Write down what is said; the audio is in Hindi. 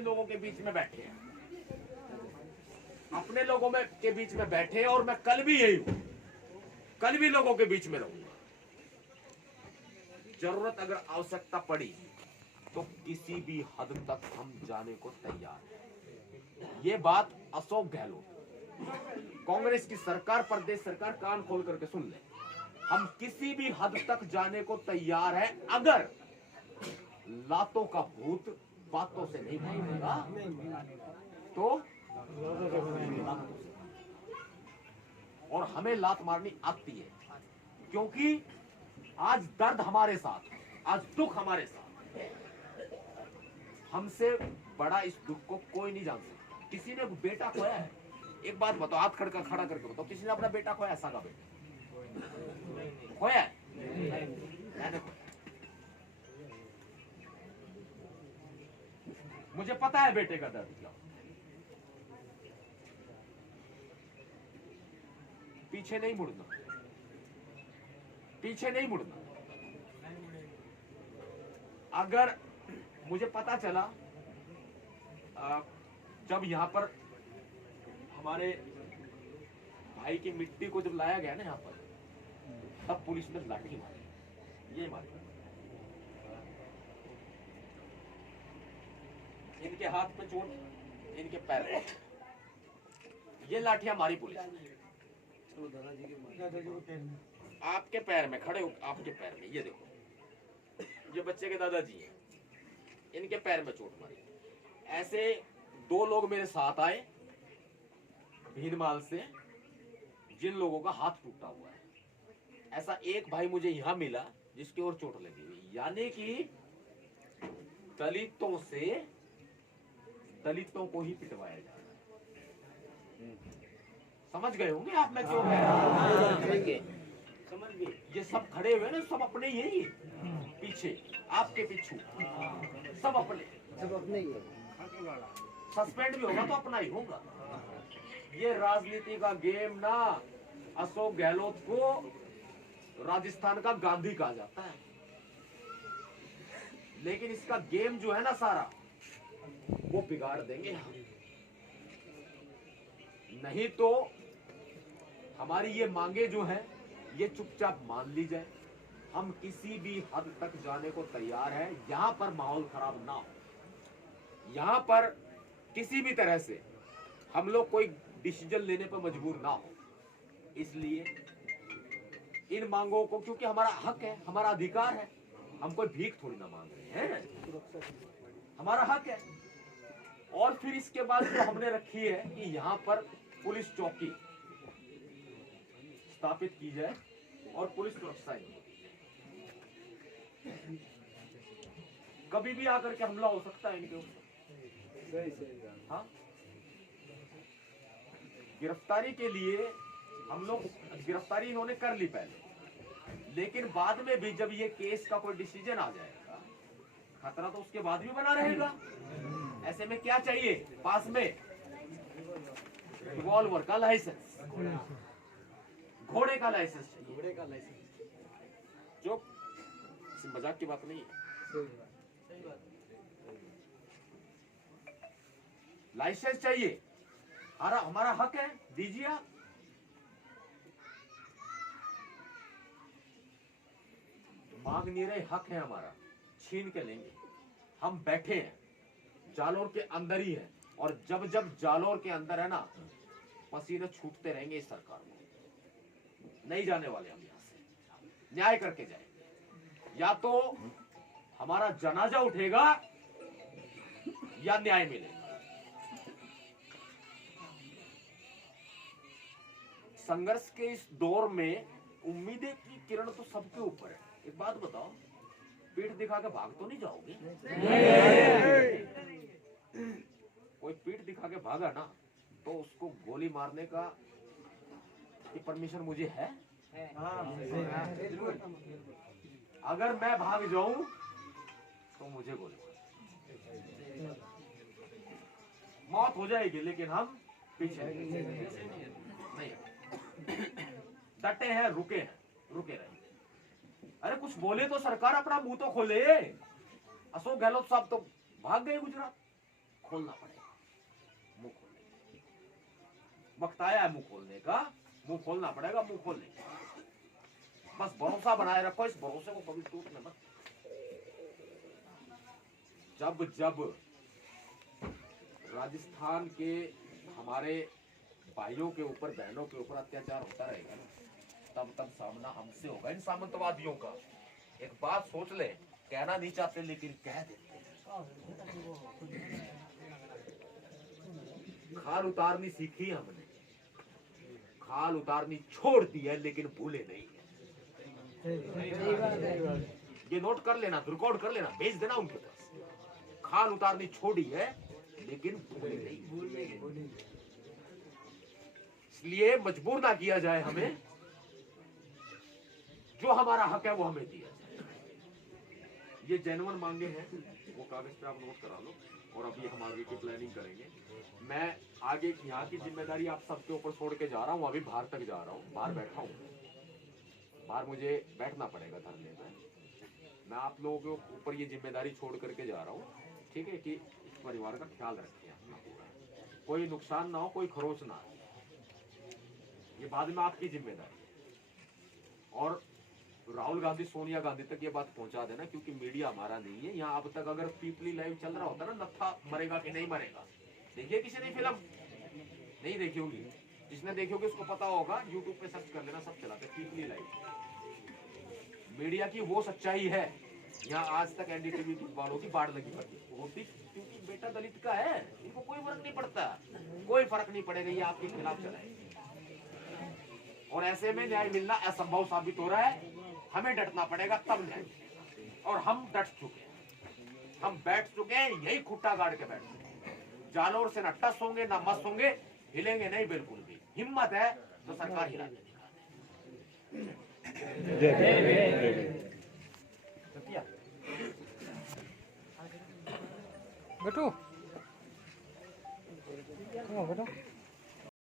अपने लोगों के बीच में बैठे हैं, अपने लोगों में के बीच में बैठे, और मैं कल भी यही हूं, कल भी लोगों के बीच में रहूंगा। जरूरत अगर आवश्यकता पड़ी तो किसी भी हद तक हम जाने को तैयार हैं। ये बात अशोक गहलोत, कांग्रेस की सरकार, प्रदेश सरकार कान खोल करके सुन ले, हम किसी भी हद तक जाने को तैयार हैं, अगर लातों का भूत बातों से नहीं भागेगा तो। और हमें लात मारनी आती है, क्योंकि आज दर्द हमारे साथ, आज दुख हमारे साथ, हमसे बड़ा इस दुख को कोई नहीं जान सकता। किसी ने बेटा खोया है, एक बात बताओ, हाथ खड़ा करके बताओ, किसी ने अपना बेटा खोया, ऐसा का बेटा खोया है? मैंने खोया। मुझे पता है बेटे का दर्द क्या। पीछे नहीं मुड़ना, पीछे नहीं मुड़ना। अगर मुझे पता चला जब यहां पर हमारे भाई की मिट्टी को जब लाया गया ना यहां पर, तब पुलिस ने लाठी मारी, ये मारी। इनके हाथ पे चोट, इनके पैर पे, ये लाठियां मारी पुलिस। आपके पैर में खड़े हो, आपके पैर में, ये देखो, ये बच्चे के दादाजी हैं, इनके पैर में चोट मारी। ऐसे दो लोग मेरे साथ आए भीनमाल से, जिन लोगों का हाथ टूटा हुआ है। ऐसा एक भाई मुझे यहां मिला जिसकी और चोट लगी हुई। यानी कि दलितों से दलितों को ही पिटवाया जा रहा है। समझ गए होंगे आप मैं क्यों कह रहा हूं? समझ गए? ये सब खड़े हुए ना, सब अपने यही पीछे, आपके पीछू, सब अपने ही है। सस्पेंड भी होगा तो अपना ही होगा। ये राजनीति का गेम ना, अशोक गहलोत को राजस्थान का गांधी कहा जाता है, लेकिन इसका गेम जो है ना सारा, वो बिगाड़ देंगे हम। नहीं तो हमारी ये मांगे जो हैं, ये चुपचाप मान ली जाए। हम किसी भी हद तक जाने को तैयार हैं, यहां पर माहौल खराब ना हो, यहां पर किसी भी तरह से हम लोग कोई डिसीजन लेने पर मजबूर ना हो। इसलिए इन मांगों को, क्योंकि हमारा हक है, हमारा अधिकार है, हम कोई भीख थोड़ी ना मांग रहे हैं, हमारा हक है। और फिर इसके बाद जो हमने रखी है कि यहाँ पर पुलिस चौकी स्थापित की जाए और पुलिस सुरक्षा दी जाए। कभी भी आकर के हमला हो सकता है इनके ऊपर। हाँ, गिरफ्तारी के लिए हम लोग, गिरफ्तारी इन्होंने कर ली पहले, लेकिन बाद में भी जब ये केस का कोई डिसीजन आ जाएगा, खतरा तो उसके बाद भी बना रहेगा। ऐसे में क्या चाहिए पास में? रिवॉल्वर का लाइसेंस, घोड़े का लाइसेंस चाहिए, घोड़े का लाइसेंस, जो मजाक की बात नहीं है, लाइसेंस चाहिए, हमारा हक है, दीजिए आप। मांग नहीं रहे, हक है हमारा, छीन के लेंगे। हम बैठे हैं जालोर के अंदर ही है, और जब जब जालोर के अंदर है ना, पसीने छूटते रहेंगे इस सरकार को। नहीं जाने वाले हम यहां से, न्याय करके जाएंगे। या तो हमारा जनाजा उठेगा या न्याय मिलेगा। संघर्ष के इस दौर में उम्मीदें की किरण तो सबके ऊपर है। एक बात बताओ, पीठ दिखा के भाग तो नहीं जाओगे? कोई पीठ दिखा के भागा ना, तो उसको गोली मारने का परमिशन मुझे है? अगर मैं भाग जाऊं तो मुझे गोली मौत हो जाएगी, लेकिन हम पीछे नहीं, डटे हैं, रुके रहेंगे। अरे कुछ बोले तो सरकार अपना मुंह तो खोले। अशोक गहलोत साहब तो भाग गए गुजरात, खोलना पड़ेगा, मुंह खोलने वक्त आया है, मुंह खोलने का, मुंह खोलना पड़ेगा, मुंह खोलने का। बस भरोसा बनाए रखो, इस भरोसे को कभी टूटने मत। जब जब राजस्थान के हमारे भाइयों के ऊपर, बहनों के ऊपर अत्याचार होता रहेगा ना, तब तब सामना हमसे होगा इन सामंतवादियों का। एक बात सोच ले, कहना नहीं चाहते लेकिन कह देते हैं। खाल उतारनी सीखी हमने, खाल उतारनी छोड़ दी है लेकिन भूले नहीं है। ये नोट कर लेना, रिकॉर्ड कर लेना, भेज देना उनके पास। खाल उतारनी छोड़ी है लेकिन भूले नहीं। इसलिए मजबूर ना किया जाए हमें, जो हमारा हक है वो हमें दिया जाए। ये जेन्युइन मांगे हैं, वो कागज पे आप नोट करा लो, और अभी हम आगे की प्लानिंग करेंगे। मैं आगे यहाँ की जिम्मेदारी आप सबके ऊपर छोड़ के जा रहा हूँ। अभी बाहर तक जा रहा हूँ, बाहर बैठा हूँ, बाहर मुझे बैठना पड़ेगा धरने में। मैं आप लोगों के ऊपर ये जिम्मेदारी छोड़ करके जा रहा हूँ, ठीक है, कि इस परिवार का ख्याल रखें अपना पूरा, कोई नुकसान ना हो, कोई खरोच ना हो। ये बाद में आपकी जिम्मेदारी है। और राहुल गांधी, सोनिया गांधी तक ये बात पहुंचा देना, क्योंकि मीडिया हमारा नहीं है यहाँ। अब तक अगर पीपली लाइव चल रहा होता ना, नत्था मरेगा कि नहीं मरेगा, देखिए किसी ने फिल्म नहीं देखी होगी, जिसने देखी होगी उसको पता होगा, यूट्यूब पे सर्च कर लेना, सब चलाते पीपली लाइव। मीडिया की वो सच्चाई है, यहाँ आज तक एनडीटीवी वालों की बाढ़ लगी पड़ी होती, क्योंकि बेटा दलित का है, इनको कोई फर्क नहीं पड़ता, कोई फर्क नहीं पड़ेगा, ये आपके खिलाफ चलाएंगे। और ऐसे में न्याय मिलना असंभव साबित हो रहा है, हमें डटना पड़ेगा तब न्याय, और हम डट चुके हैं, हम बैठ चुके हैं, यही खुट्टा गाड़ के बैठ चुके हैं। जालोर से न टस होंगे न मस होंगे, हिलेंगे नहीं बिल्कुल भी। हिम्मत है तो सरकार हिला के दिखा दे। बेटू